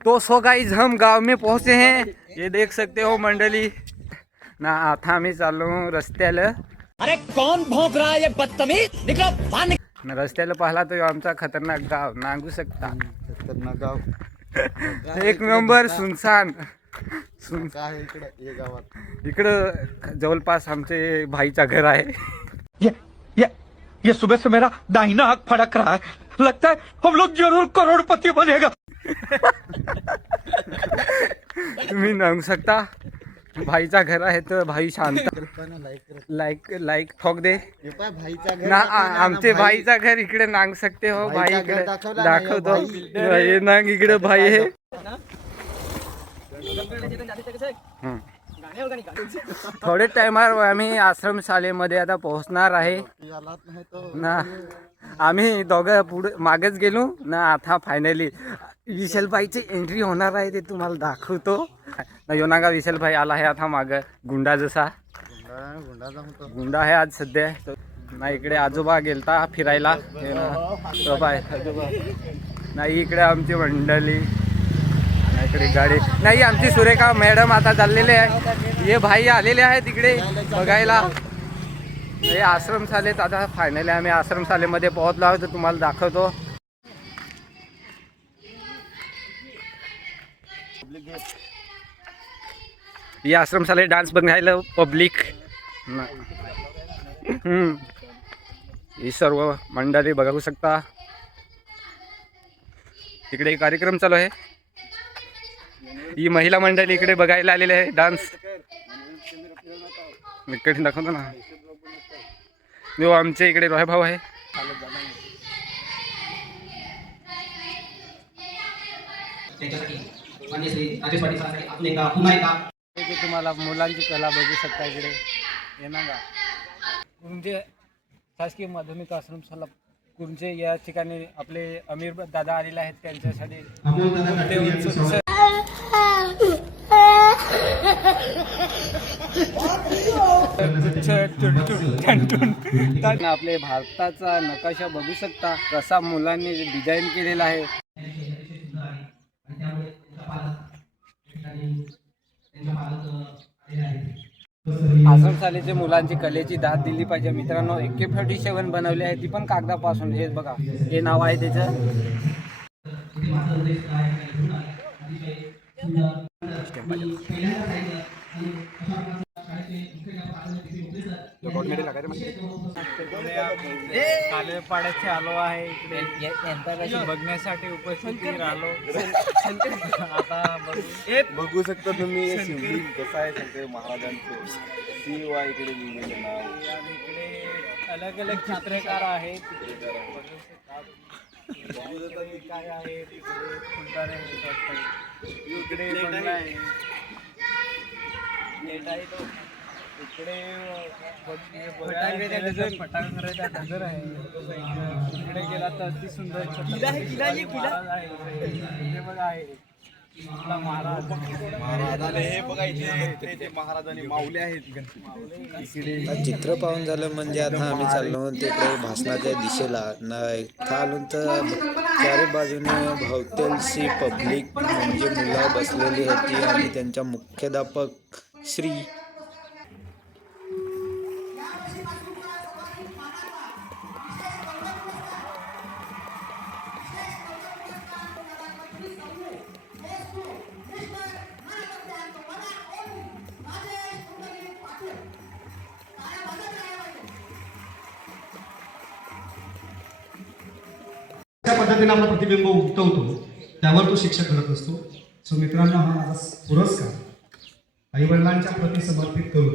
तो so guys हम गांव में पहुंचे हैं, ये देख सकते हो मंडळी ना. आता आम्ही चाललो रस्त्याला. अरे कौन भौंक रहा है ये बदतमीज, निकलो बाहर ना रस्त्याला पाहिला तो आमचा खतरनाक गाव नांगू शकता. खतरनाक गाव. एक नंबर सुनसान. काय आहे इकडे हे गावात? इकडं जवळपास आमचे भाईचा घर आहे. ये सुबह से मेरा दाहिना हाथ फड़क रहा है, लगता है हम लोग जरूर करोड़पति बनेगा. तुम्ही नांगू शकता. भाईचा घर आहे तर भाई शांत. लाईक ठोक दे हे पाय भाईचा घर ना. दाखवला ना, आमचे भाईचा घर इकडे नांग सकते हो. भाई भाईचा इकडे घर दाखवला ना, दाखवतो. भाई. हे नांग इकडे भाई आहे. थोडे टाइमवर आम्ही आश्रम शाळेमध्ये आता पोहोचणार आहे यालाच नाही तो. ना. आम्ही दोघं पुढे मागेच गेलो ना. आता फायनली विशालभाईची एंट्री होणार आहे, ते तुम्हाला दाखवतो ना. योनागा विशालभाई आला आहे आता माग गुंडा जसा. गुंडाचा होतो. गुंडा आहे आज सध्या ना. इकडे आजोबा गेलता फिरायला. हे ना बाबा आहे आजोबा. नाही इकडे आमची मंडळी. इकडे गाडी नाही. आमची सुरेखा मॅडम आता चाललेले आहे. हे भाई आलेले आहेत इकडे बघायला. हे आश्रम शाळेत आता फायनली आम्ही आश्रम शाळेमध्ये पोहोचलो आहोत, तर तुम्हाला दाखवतो. ही आश्रम शाळेत डान्स बघायला पब्लिक. ही सर्व मंडळी बघू शकता. इकडे कार्यक्रम चालू आहे. ही महिला मंडळी इकडे बघायला आलेले आहे डान्स. इकडे दाखवतो ना. जो आमचे इकडे रोहे भाऊ आहे. तुम्हाला मुलांची कला बघू शकता इकडे. हे ना का कुंजे शासकीय माध्यमिक आश्रम शाळा कुंजे या ठिकाणी आपले अमीर दादा आलेले आहेत. त्यांच्यासाठी आपले भारताचा नकाशा बघू शकता कसा मुलांनी डिझाईन केलेला आहे. आश्रम शाळेच्या मुलांची कलेची दाद दिली पाहिजे मित्रांनो. AK-47 बनवली आहे, ती पण कागदापासून. हे बघा, हे नाव आहे त्याचं. कालेपाड्याचे आलो आहे इकडे बघण्यासाठी उपस्थित राहिलो. आता बघू शकता तुम्ही शिवलिंग कसं आहे शंकर महाराजांचं. शिवा इकडे लिहिलेलं नाव. आणि इकडे अलग अलग चित्रकार आहेत. काय आहे तिकडे फुलदार इकडे बंगला आहे. इकडे फटांगऱ्याचा डगर आहे. इकडे गेला तर अति सुंदर बघा आहे. हे बघा इथे महाराजांनी माऊली आहेत. चित्र पाहून झालं म्हणजे आता आम्ही चाललो तिकडे भाषणाच्या दिशेला नाही खालून तर चारी बाजूने भोवतेलशी पब्लिक म्हणजे मुलं बसलेली होती आणि त्यांच्या मुख्याध्यापक श्री त्या पद्धतीने आपला प्रतिबिंब उमटवतो, त्यावर तो शिक्षा करत असतो. सो मित्रांनो, हा माझा पुरस्कार आईवडिलांच्या प्रती समर्पित करून,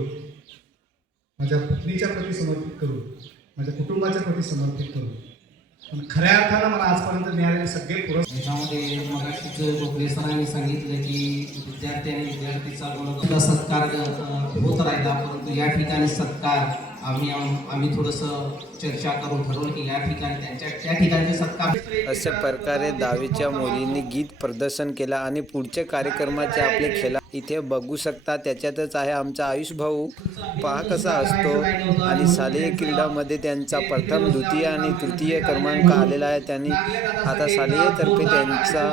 माझ्या पत्नीच्या प्रती समर्पित करून, माझ्या कुटुंबाच्या प्रती समर्पित करून, पण खऱ्या अर्थानं मला आजपर्यंत मिळालेले सगळे पुरस्कार. याच्यामध्ये मगाशीच डोकले सरांनी सांगितलं की विद्यार्थी आणि विद्यार्थीचा गुणवत्ता सत्कार होत राहिला, परंतु या ठिकाणी सत्कार आम्ही थोडंसं चर्चा करून ठरवलं की या ठिकाणी त्या ठिकाणचे सत्कार. अशा प्रकारे 10वीच्या मुलींनी गीत प्रदर्शन केला आणि पुढच्या कार्यक्रमाचे आपले खेळा इथे बघू शकता. त्याच्यातच आहे आमचा आयुष भाऊ. पहा कसा असतो. आणि शालेय क्रीडामध्ये त्यांचा प्रथम, द्वितीय आणि तृतीय क्रमांक आलेला आहे. त्यांनी आता शालेयतर्फे त्यांचा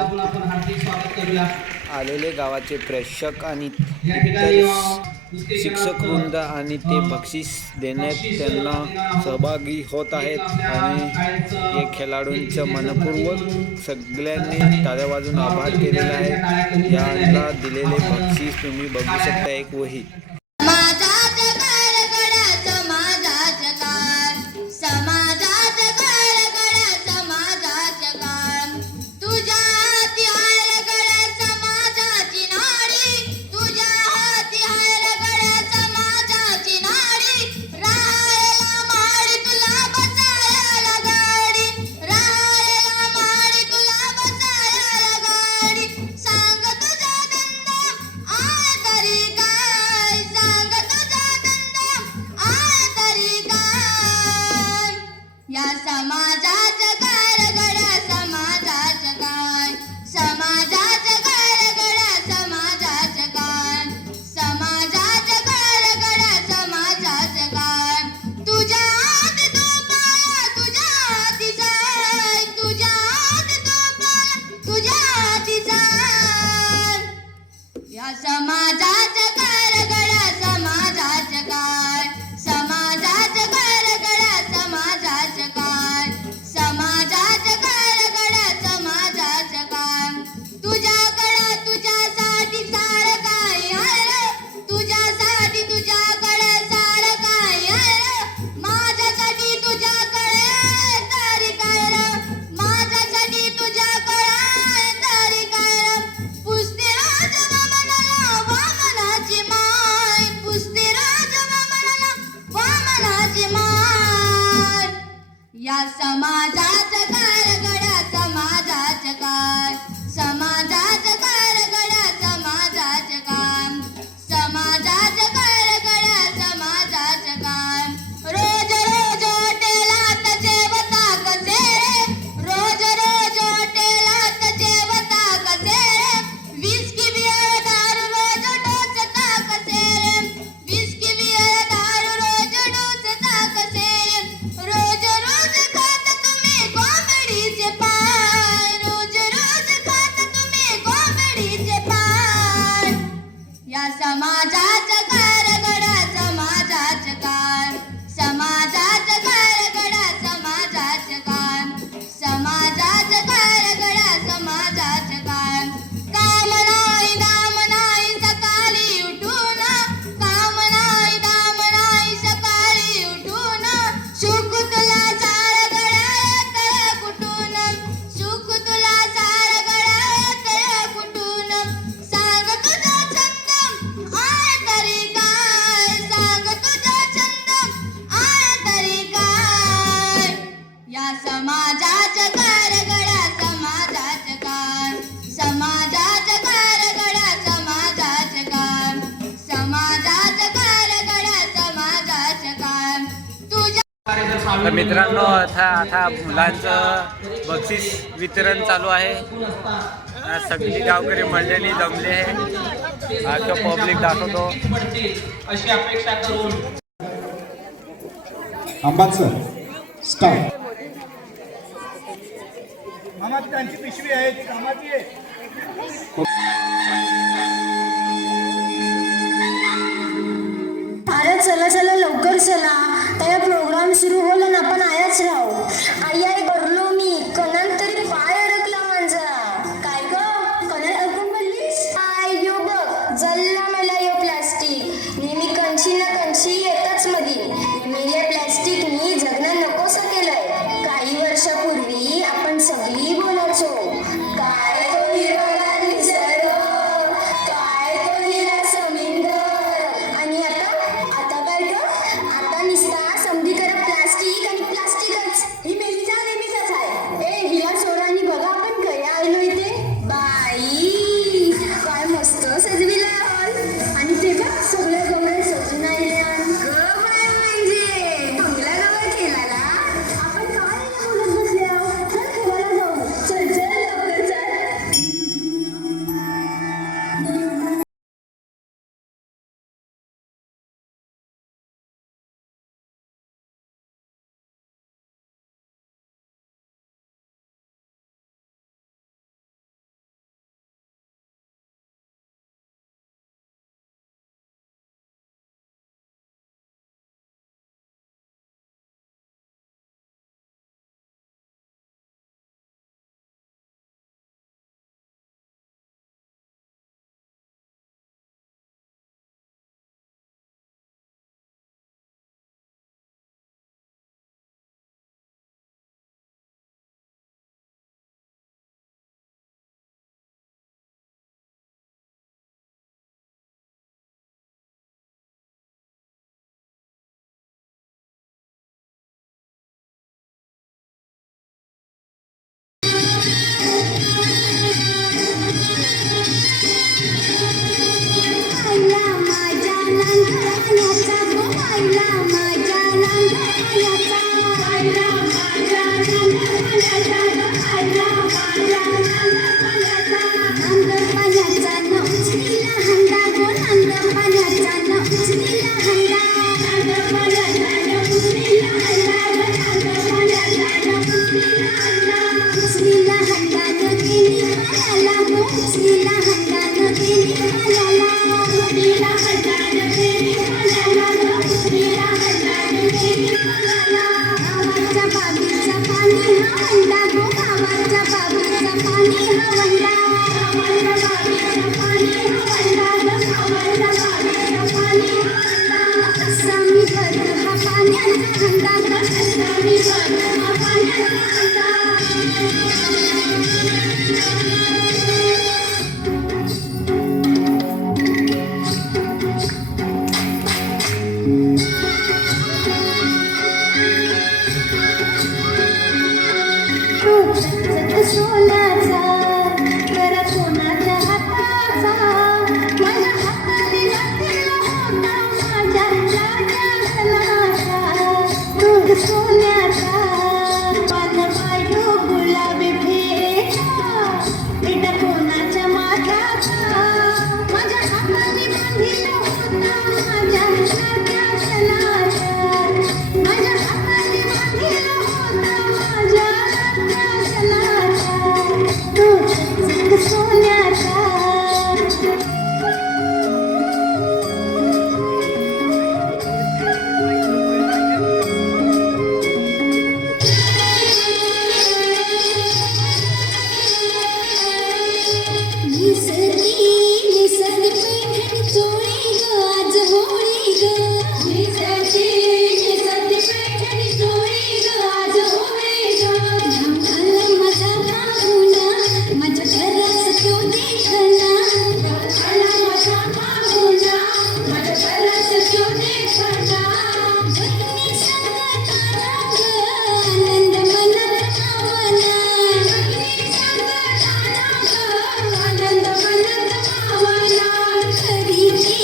करूया. आलेले गावाचे प्रेक्षक आणि या ठिकाणी इतर शिक्षक वृंद आणि ते बक्षीस देण्यात त्यांना सहभागी होत आहेत आणि या खेळाडूंचं मनपूर्वक सगळ्यांनी टाळ्या वाजून आभार केलेला आहे. यांना दिलेले बक्षीस तुम्ही बघू शकता. एक वही तर मित्रांनो आता मुलांचं बक्षीस वितरण चालू आहे. सगळी गावकरी मंडळी जमले आहे. आता पब्लिक दाखवतो अशी अपेक्षा करून अंबासर स्टार्ट. कामाची त्यांची पिशवी आहे ती कामाची आहे. अरे चला चला लवकर चला. त्या प्रोग्राम सुरू होला ना आपण आयाच राहू. आई आई भरलो मी कणान तरी पाय अडकला माझा. काय ग कणान अडकून पडलीस? आय यो बघ जल्ला मला यो प्लास्टिक. नेहमी कंची ना कंची येताच मधी. मेले प्लास्टिकनी जगणं नकोसं केलंय. काही वर्षापूर्वी आपण सगळी बोलायचो काय तो हिरवागार निसर्ग, काय तो हिरा समुद्र. आणि आता काय ग आता निसता समधी करत प्लास्टिक आणि प्लास्टिकच. ही मेलीचा नेहमीच आहे. ए हिला सोडा आणि बघा आपण कया आलो इथे. बाई काय मस्त सजविला हॉल. नीला हंडा नदीने खाल्याला, नीला हंडा नदीने खाल्याला, नीला हंडा नदीने खाल्याला. गावाच्या बागेचा पाणी हा हंडा गो, गावाच्या बागेचा पाणी हा हंडा, गावाच्या बागेचा पाणी हा हंडा गो, गावाच्या बागेचा पाणी हा हंडा. कसा मी भर हा पाण्याचा हंडा गो, कसा मी भर हा पाण्याचा हंडा. सोन्याचा तर कोणाच्या हाताचा, माझ्या हाताने घातलेला होता माझ्या राजा घनाचा. दूध सोन्याचा माझा बायो गुलाबी भेटा, बेटा कोणाच्या माथाचा, माझ्या हाताने बांधिला होता माझ्या राजा घनाचा, माझ्या हाताने बांधिला होता माझ्या सोन्याचा. निसर्गी पैठणी चोळी ग, आज होळी ग. निसर्गी पैठणी चोळी ग, आज होळी ग. झाला माझा बाबुना, माझ्या घरात तो देखना, झाला माझा बाबुना, माझ्या घरात तो देखना. बहिणी संगताना ग, आनंद मनात भावना, बहिणी संगताना ग, आनंद मनात भावना. करीते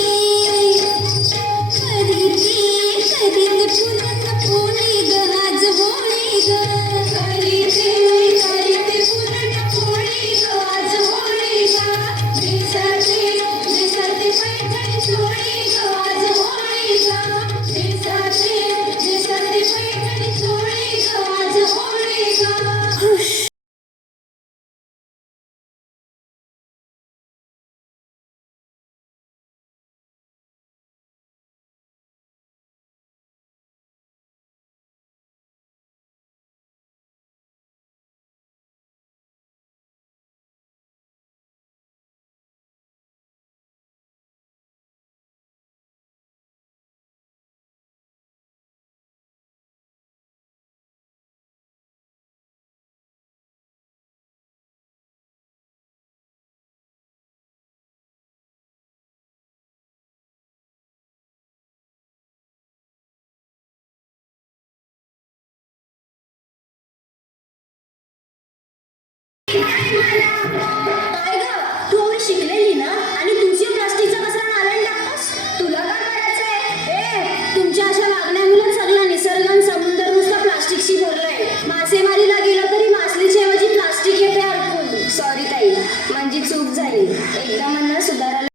पुरणपोळी ग, आज होळी ग. करीते पुरणपोळी ग, आज होळी ग. निसरते पैठणी चोळी ग, आज होळी ग. निसरते पैठणी चोळी ग, आज होळी ग. काय ग, तू एवढी शिकलेली ना आणि तुझी प्लास्टिकचा कचरा नाल्यात टाकतोस? तुला काय करायचंय? तुमच्या अशा वागण्यामुळे सगळा निसर्ग आणि समुद्र नुसता प्लास्टिकशी भरलाय. मासेमारीला गेलं तरी मासलीच्या ऐवजी प्लास्टिक येते अडकून. सॉरी ताई, माझी चूक झाली. एकदा मला सुधारायला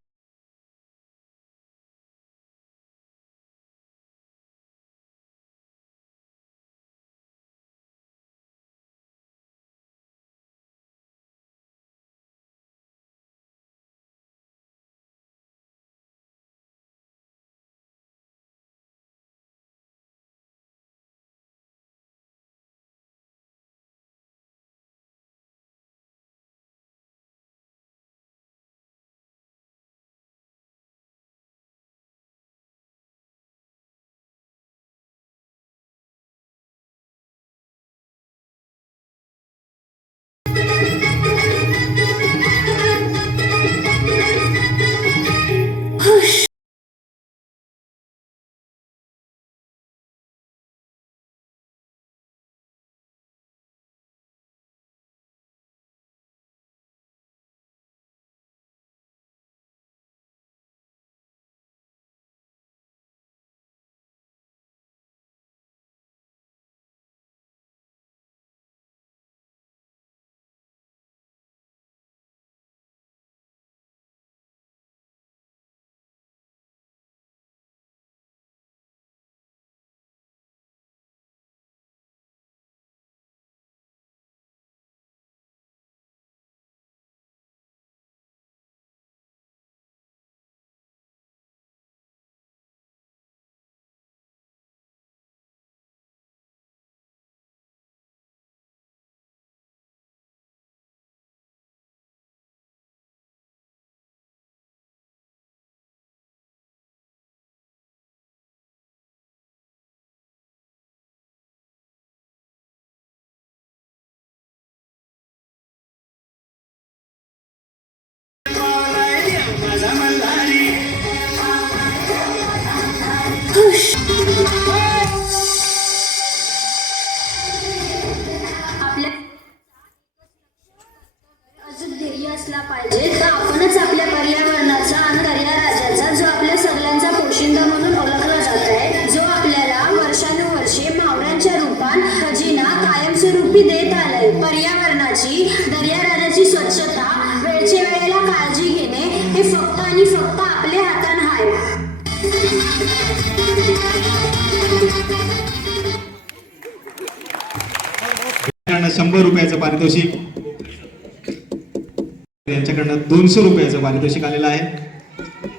हे फक्त आणि फक्त आपल्या हातात आहे. यांच्याकडनं 100 रुपयाचं पारितोषिक, यांच्याकडनं 200 रुपयाचं पारितोषिक आलेलं आहे.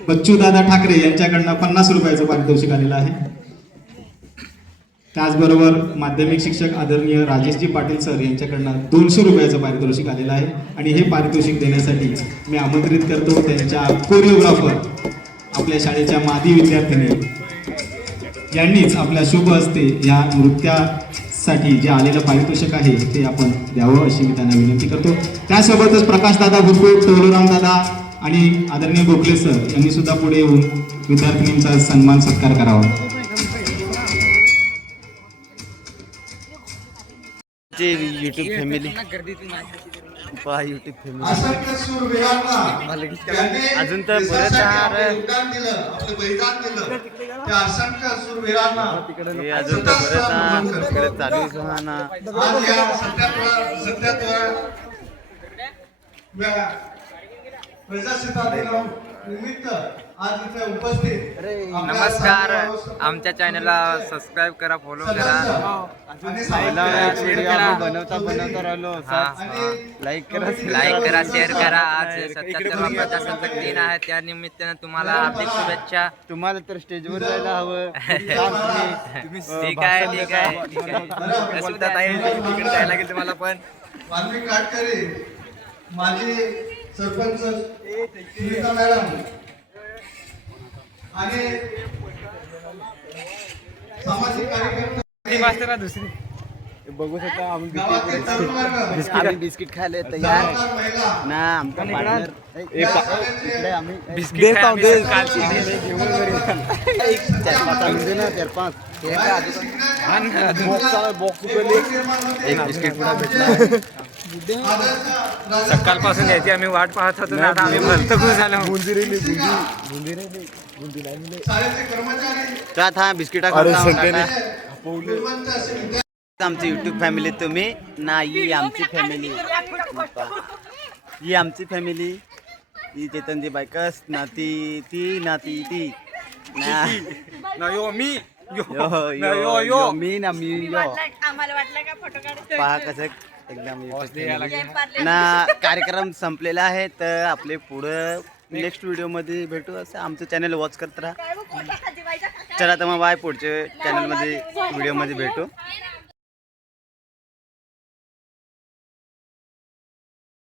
बच्चू दादा ठाकरे यांच्याकडनं 50 रुपयाचं पारितोषिक आलेलं आहे. त्याचबरोबर माध्यमिक शिक्षक आदरणीय राजेशजी पाटील सर यांच्याकडनं 200 रुपयाचं पारितोषिक आलेलं आहे. आणि हे पारितोषिक देण्यासाठी मी आमंत्रित करतो त्यांच्या कोरिओग्राफर, आपल्या शाळेच्या मादी विद्यार्थिनी यांनीच आपल्या शुभ हस्ते या नृत्यासाठी जे आलेलं पारितोषिक आहे ते आपण द्यावं अशी मी त्यांना विनंती करतो. त्यासोबतच प्रकाशदादा भुरकुट, टोलूराम दादा आणि आदरणीय गोखले सर यांनी सुद्धा पुढे येऊन विद्यार्थिनींचा सन्मान सत्कार करावा. युट्यूब फॅमिली पहा, युट्यूब फॅमिली अजून तर बरेच हे अजून तर बरेच तिकडे चालू नमस्कार, आमच्या चॅनलला सबस्क्राईब करा, फॉलो करा. बनवता राहिलो. लाईक करा, शेअर करा. आज 77वा प्रजासत्ताक दिन आहे, त्या निमित्तानं तुम्हाला हार्दिक शुभेच्छा. तुम्हाला तर स्टेजवर जायला हवं. ठीक आहे. सुद्धा तिकडे जायला लागेल तुम्हाला पण. वाल्मिक काटकरे, माजी सरपंच सुनीता मॅडम आणि सामाजिक कार्यकर्ते दुसरी बघू शकता गावातील तरुण वर्ग, बिस्किट खायला तयार जबाबदार महिला, ना. आमचा पार्टनर इकडे आम्ही बिस्किट कालची एक बिस्किट पुढे भेटला. सकाळपासून याची आम्ही वाट पाहत होतो ना, आता आम्ही भलतं खुश झालो. शाळेचे कर्मचारी, त्यात हा बिस्किटा आमची युट्यूब फॅमिली. तुम्ही नाही आमची फॅमिली, ही आमची फॅमिली. ही चेतनजी बायकस नाती ती नाती ती ना यो मी यो मी ना मी यो. आम्हाला वाटलं का फोटो काढ. पहा कसं एकदम ना. कार्यक्रम संपलेला आहे, तर आपले पुढं नेक्स्ट व्हिडिओमध्ये भेटू. असं आमचं चॅनल वॉच करत राहा. चला तर मग बाय, पुढच्या चॅनलमध्ये व्हिडिओमध्ये भेटू.